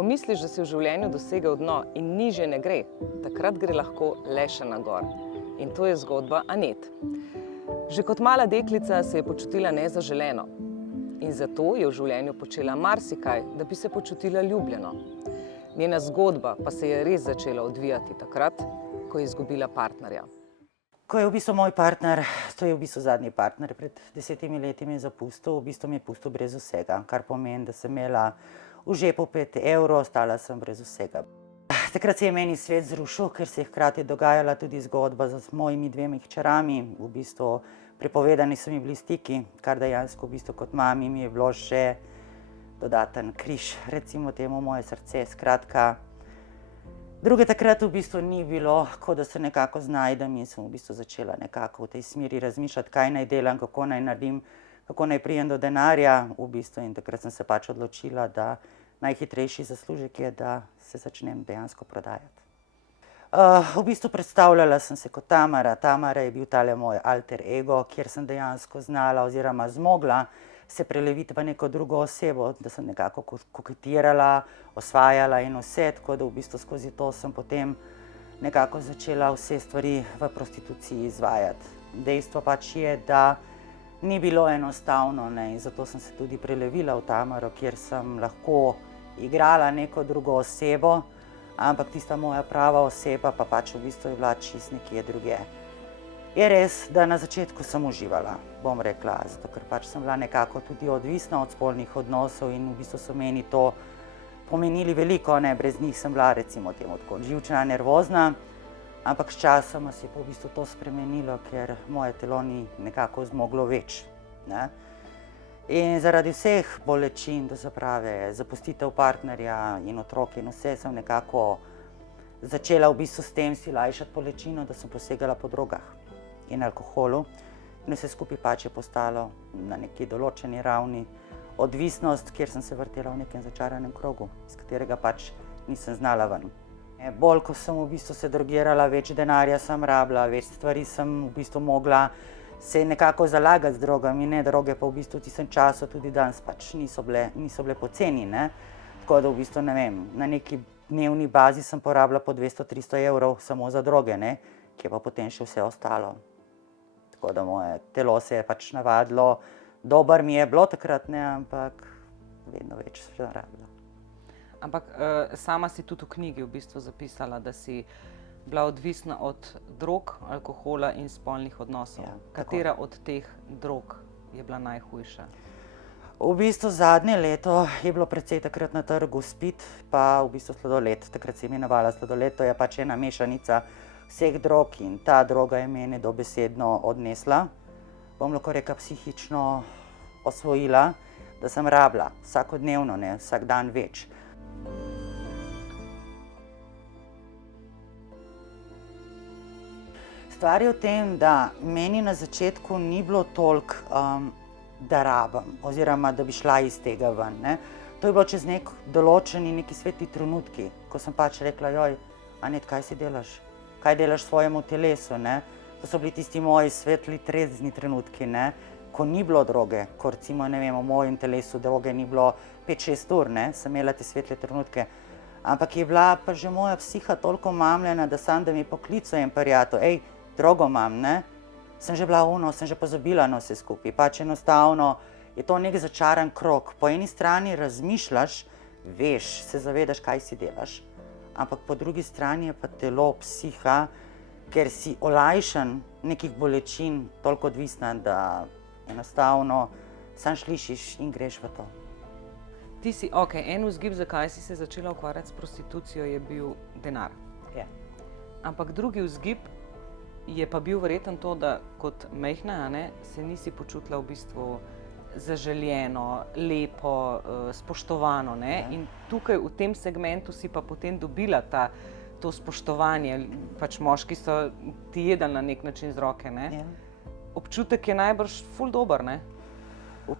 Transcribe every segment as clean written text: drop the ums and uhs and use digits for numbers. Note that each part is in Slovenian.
Ko misliš, da si v življenju dosegel dno in nižje ne gre, takrat gre lahko le še na gor. In to je zgodba Anet. Že kot mala deklica se je počutila nezaželeno in zato je v življenju počela marsikaj, da bi se počutila ljubljeno. Njena zgodba pa se je res začela odvijati takrat, ko je izgubila partnerja. Ko je v bistvu moj partner, to je v bistvu zadnji partner, pred 10 leti me je zapustil, v bistvu me je pustil brez vsega, kar pomeni, da sem imela v žepu 5 evrov, ostala sem brez vsega. Takrat se je meni svet zrušil, ker se je hkrati dogajala tudi zgodba z mojimi 2 hčerami. V bistvu prepovedani so mi bili stiki, kar dejansko v bistvu kot mami mi je bilo še dodaten križ, recimo temu moje srce, skratka. Druge takrat v bistvu ni bilo, kot da se nekako znajdem in sem v bistvu začela nekako v tej smeri razmišljati, kaj naj delam, kako naj naredim, kako naj pridem do denarja v bistvu in takrat sem se pač odločila, da najhitrejši zaslužek je, da se začnem dejansko prodajati. V bistvu predstavljala sem se kot Tamara. Tamara je bil tale moj alter ego, kjer sem dejansko znala oziroma zmogla se preleviti v neko drugo osebo, da sem nekako koketirala, osvajala in vse, tako da v bistvu skozi to sem potem nekako začela vse stvari v prostituciji izvajati. Dejstvo pač je, da ni bilo enostavno, in zato sem se tudi prelevila v Tamaro, kjer sem lahko igrala neko drugo osebo, ampak tista moja prava oseba pa pač v bistvu je bila čisto nekje drugje. Je res, da na začetku sem uživala, bom rekla, zato ker pač sem bila nekako tudi odvisna od spolnih odnosov in v bistvu so meni to pomenili veliko, brez njih sem bila recimo temu tako živčna, nervozna, ampak s časoma se je pa v bistvu to spremenilo, ker moje telo ni nekako zmoglo več. In zaradi vseh bolečin, to se pravi zapustitev partnerja in otrok in vse, sem nekako začela v bistvu s tem si lajšati bolečino, da sem posegala po drogah in alkoholu. In vse skupaj pač je postalo na neki določeni ravni odvisnost, kjer sem se vrtela v nekem začaranem krogu, iz katerega pač nisem znala ven. Bolj, ko sem v bistvu se drogirala, več denarja sem rabila, več stvari sem v bistvu mogla se nekako zalagati z drogami, droge pa v bistvu v tistem času tudi danes pač niso bile poceni, Tako da v bistvu, ne vem, na neki dnevni bazi sem porabila po 200-300 evrov samo za droge, ki je pa potem še vse ostalo. Tako da moje telo se je pač navadilo, dober mi je bilo takrat, ampak vedno več sem rabila. Ampak sama si tudi v knjigi v bistvu zapisala, da si bila odvisna od drog, alkohola in spolnih odnosov. Ja, katera od teh drog je bila najhujša? V bistvu zadnje leto je bilo precej takrat na trgu spit, pa v bistvu sladoled. Takrat se je imenovala sladoled, to je pač ena mešanica vseh drog in ta droga je mene dobesedno odnesla. Bom lahko rekla psihično osvojila, da sem rabila vsakodnevno, vsak dan več. Stvar je v tem, da meni na začetku ni bilo toliko, da rabim oziroma da bi šla iz tega ven. To je bilo čez določeni neki svetli trenutki, ko sem pač rekla, joj, Anet, kaj si delaš? Kaj delaš svojemu telesu? To so bili tisti moji svetli trezni trenutki, ko ni bilo droge, ko recimo, ne vem, v mojem telesu droge ni bilo 5-6 ur, sem imela te svetle trenutke. Ampak je bila pa že moja psiha toliko mamljena, da sam da mi poklicujem prijatelj, ej, drogo imam, sem že bila sem že pozabila na vse skupaj. Pač enostavno je to nek začaran krog. Po eni strani razmišljaš, veš, se zavedaš, kaj si delaš, ampak po drugi strani je pa telo, psiha, ker si olajšan nekih bolečin, toliko odvisna, da enostavno sam slišiš in greš v to. Ti si, en vzgib, zakaj si se začela ukvarjati s prostitucijo, je bil denar. Ja. Ampak drugi vzgib je pa bil verjetno to, da kot majhna, se nisi počutila v bistvu zaželjeno, lepo, spoštovano, In tukaj v tem segmentu si pa potem dobila to spoštovanje, pač moški so ti jedli na nek način z roke, Ja. Občutek je najbrž ful dober,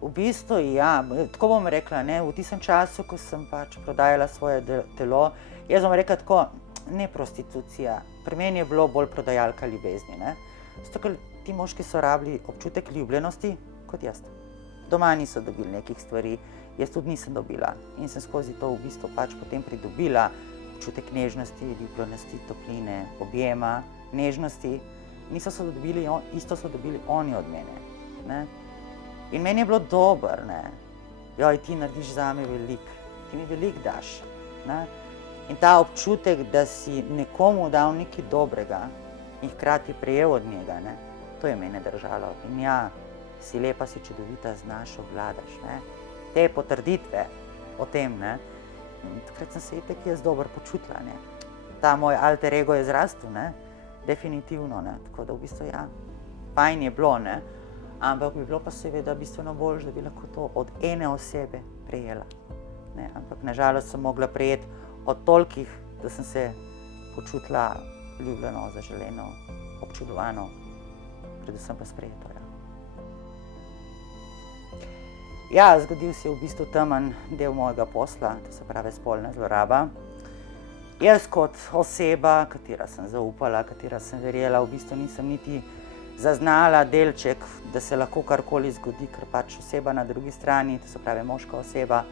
V bistvu ja, tako bom rekla, v tistem času, ko sem pač prodajala svoje telo, jaz bom rekla tako, ne prostitucija, pri meni je bilo bolj prodajalka ljubezni, Zato, ker ti moški so rabili občutek ljubljenosti kot jaz. Doma niso dobili nekih stvari jaz tudi nisem dobila. In sem skozi to v bistvu pač potem pridobila občutek nežnosti, ljubljenosti, topline, objema, nežnosti. Isto so dobili oni od mene. Ne? In meni je bilo dobro, ne? Joj, ti narediš zame veliko, ti mi veliko daš. Ne? In ta občutek, da si nekomu dal nekaj dobrega in hkrati prejel od njega, ne? To je mene držalo. In ja, si lepa, si čudovita, znaš, obvladaš. Ne? Te potrditve o tem, ne? In takrat sem se itak jaz dobro počutila. Ne? Ta moj alter ego je zrastel, ne? Definitivno. Ne? Tako da v bistvu ja, fajn je bilo, ne? Ampak bi bilo pa seveda bistveno bolj, da bi lahko to od ene osebe prejela. Ne? Ampak nažalost sem mogla prejeti od tolikih, da sem se počutila ljubljeno, zaželeno, občudovano, predvsem pa sprejeto. Ja, zgodil se je v bistvu temen del mojega posla, to se pravi spolna zloraba. Jaz kot oseba, katera sem zaupala, katera sem verjela, v bistvu nisem niti zaznala delček, da se lahko karkoli zgodi, ker pač oseba na drugi strani, to se pravi moška oseba,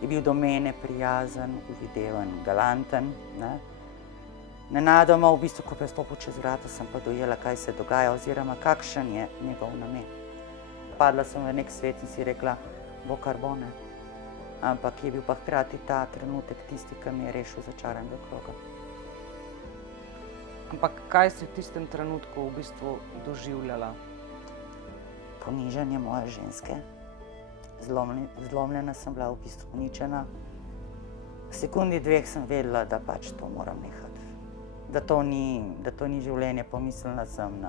je bil do mene prijazen, uvideven, galanten. Ne? Nenadoma, v bistvu, ko je stopil čez vrata, sem pa dojela, kaj se dogaja oziroma kakšen je njegov namen. Padla sem v nek svet in si rekla, bo kar bo, ne. Ampak je bil pa hkrati ta trenutek tisti, ki mi je rešil začaranega kroga. Ampak kaj si v tistem trenutku v bistvu doživljala? Ponižanje moje ženske. Zlomljena sem bila, v bistvu uničena. V sekundi dveh sem vedela, da pač to moram nehati. Da to ni življenje. Pomislila sem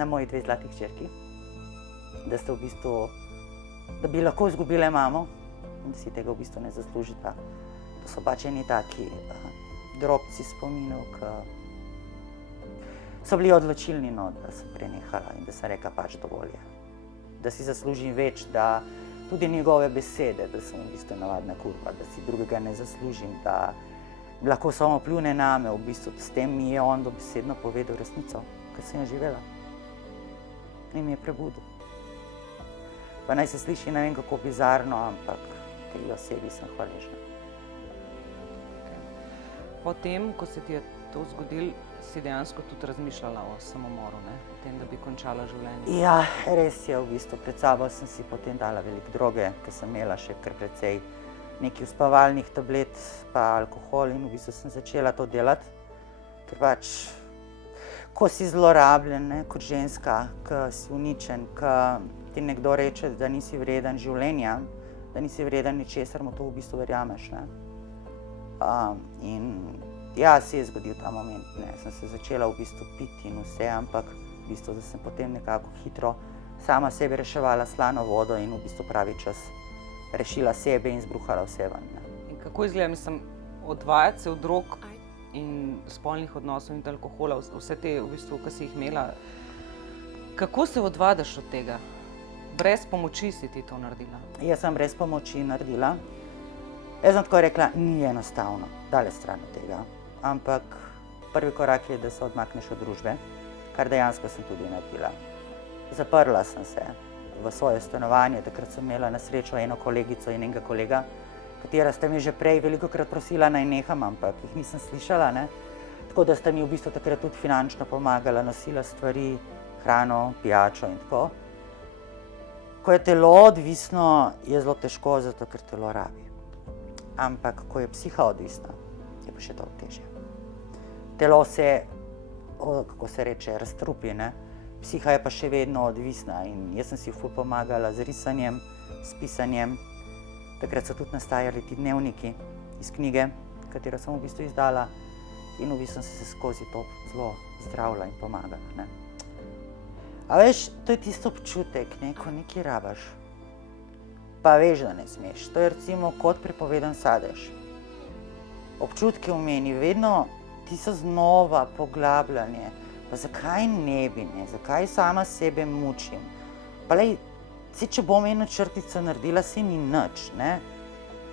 na moji 2 zlati hčerki. Da bi lahko izgubile mamo in da si tega v bistvu ne zaslužita. To so pač eni taki drobci spominov, ki so bili odločilni, no, da sem prenehala in da sem rekla pač dovolj je. Da si zaslužim več, da tudi njegove besede, da sem v bistvu navadna kurva, da si drugega ne zaslužim, da lahko samo pljune name, v bistvu s tem mi je on dobesedno povedal resnico, ker sem jo živela. In mi je prebudil. Pa naj se sliši, ne vem kako bizarno, ampak tej osebi sem hvaležna. Potem, ko se ti je to zgodilo, si dejansko tudi razmišljala o samomoru, ne? O tem, da bi končala življenje. Ja, res je, v bistvu pred sabo sem si potem dala veliko droge, ker sem imela še kar precej nekih uspavalnih tablet pa alkohol in v bistvu sem začela to delati, ker pač ko si zlorabljen, ne, kot ženska, ko si uničen, ko ti nekdo reče, da nisi vreden življenja, da nisi vreden ničesar, mu to v bistvu verjameš. Ne? In ja, se je zgodil ta moment, ne. Sem se začela v bistvu piti in vse, ampak v bistvu, da sem potem nekako hitro sama sebi reševala slano vodo in v bistvu pravi čas rešila sebe in zbruhala vse ven. Ne. In kako izgleda, mislim, odvajati se od drog in spolnih odnosov in alkohola, vse te, v bistvu, ki si jih imela, kako se odvadaš od tega? Brez pomoči si ti to naredila? Jaz sem brez pomoči naredila. Jaz sem tako rekla, ni enostavno, daleč stran od tega. Ampak prvi korak je, da se odmakneš od družbe, kar dejansko sem tudi naredila. Zaprla sem se v svoje stanovanje, takrat sem imela na srečo eno kolegico in enega kolega, katera sta mi že prej velikokrat prosila, naj neham, ampak jih nisem slišala. Ne? Tako da sta mi v bistvu takrat tudi finančno pomagala, nosila stvari, hrano, pijačo in tako. Ko je telo odvisno, je zelo težko, zato ker telo rabi. Ampak ko je psiha odvisna, je pa še to težje. Telo se, kako se reče, razstrupi, ne? Psiha je pa še vedno odvisna in jaz sem si ful pomagala z risanjem, s pisanjem. Takrat so tudi nastajali ti dnevniki iz knjige, katero sem v bistvu izdala in v bistvu sem se skozi to zelo zdravila in pomagala. Ne? A veš, to je tisto občutek, ne, ko nekaj rabaš, pa veš, da ne smeš. To je recimo kot prepovedan sadež. Občutki v meni vedno ti so znova poglabljanje, pa zakaj ne bi, ne, zakaj sama sebe mučim. Pa lej, če bom eno črtico naredila, si ni nič, ne.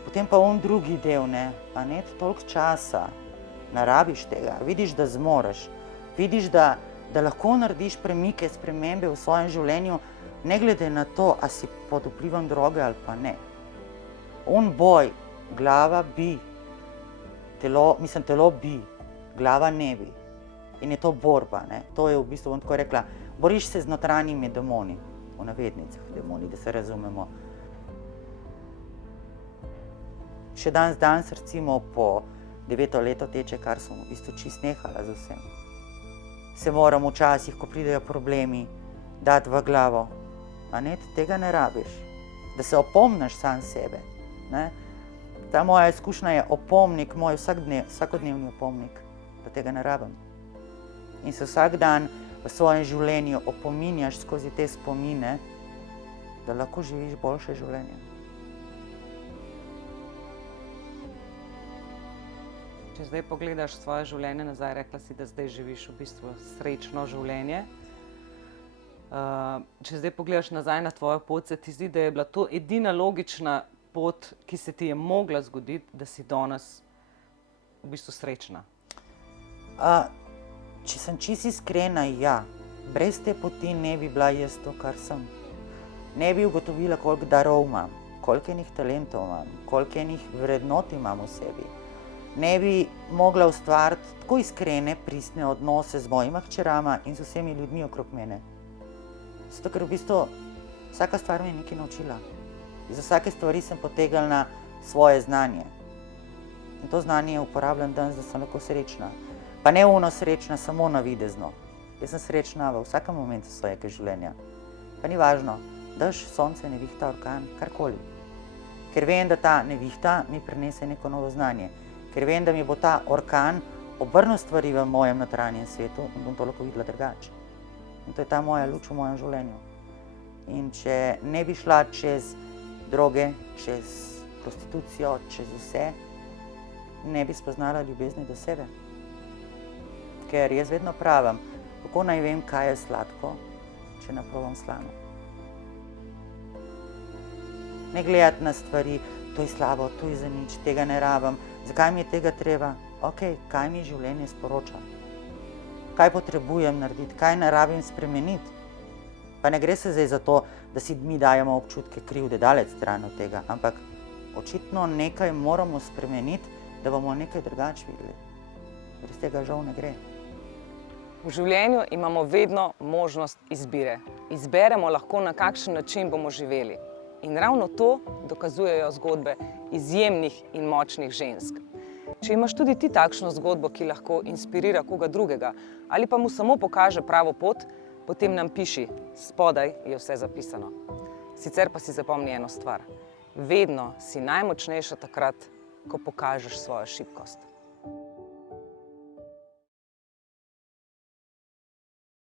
Potem pa on drugi del, ne, a ne, toliko časa, ne rabiš tega, vidiš, da zmoreš, vidiš, da lahko narediš premike, spremembe v svojem življenju, ne glede na to, a si pod vplivom droge ali pa ne. Boj, glava bi, telo bi, glava ne bi. In je to borba, ne? To je v bistvu, bom tako rekla, boriš se z notranjimi demoni, v navednicah demoni, da se razumemo. Še danes recimo po 9. leto teče, kar sem v bistvu čist nehala z vsem. Se moram včasih, ko pridejo problemi, dati v glavo, a ne, tega ne rabiš, da se opomniš sam sebe, ne? Ta moja izkušnja je opomnik, moj vsakodnevni opomnik, da tega ne rabim. In se vsak dan v svojem življenju opominjaš skozi te spomine, da lahko živiš boljše življenje. Če zdaj pogledaš svoje življenje nazaj, rekla si, da zdaj živiš v bistvu srečno življenje. Če zdaj pogledaš nazaj na tvojo pot, se ti zdi, da je bila to edina logična pot, ki se ti je mogla zgoditi, da si danes v bistvu srečna? Če sem čisto iskrena, ja. Brez te poti ne bi bila jaz to, kar sem. Ne bi ugotovila, koliko darov imam, koliko enih talentov imam, koliko enih vrednot imam v sebi. Ne bi mogla ustvariti tako iskrene, pristne odnose z mojima hčerama in z vsemi ljudmi okrog mene. Zato, ker v bistvu vsaka stvar me je nekaj naučila. Iz vsake stvari sem potegnila svoje znanje. In to znanje uporabljam danes, da sem lahko srečna. Pa ne srečna samo navidezno. Jaz sem srečna v vsakem momentu svojega življenja. Pa ni važno, dež, sonce, nevihta, orkan, karkoli. Ker vem, da ta nevihta mi prinese neko novo znanje. Ker vem, da mi bo ta orkan obrnil stvari v mojem notranjem svetu in bom to lahko videla drugače. In to je ta moja luč v mojem življenju. In če ne bi šla čez droge, čez prostitucijo, čez vse, ne bi spoznala ljubezni do sebe. Ker jaz vedno pravim, kako naj vem, kaj je sladko, če ne probam slano. Ne gledati na stvari, to je slabo, to je za nič, tega ne rabim, zakaj mi je tega treba? Ok, kaj mi življenje sporoča? Kaj potrebujem narediti, kaj ne rabim spremeniti? Pa ne gre se zdaj za to, da si mi dajemo občutke krivde daleč stran od tega, ampak očitno nekaj moramo spremeniti, da bomo nekaj drugače videli. Brez tega žal ne gre. V življenju imamo vedno možnost izbire. Izberemo lahko, na kakšen način bomo živeli. In ravno to dokazujejo zgodbe izjemnih in močnih žensk. Če imaš tudi ti takšno zgodbo, ki lahko inspirira koga drugega, ali pa mu samo pokaže pravo pot, potem nam piši, spodaj je vse zapisano. Sicer pa si zapomni eno stvar. Vedno si najmočnejša takrat, ko pokažeš svojo šibkost.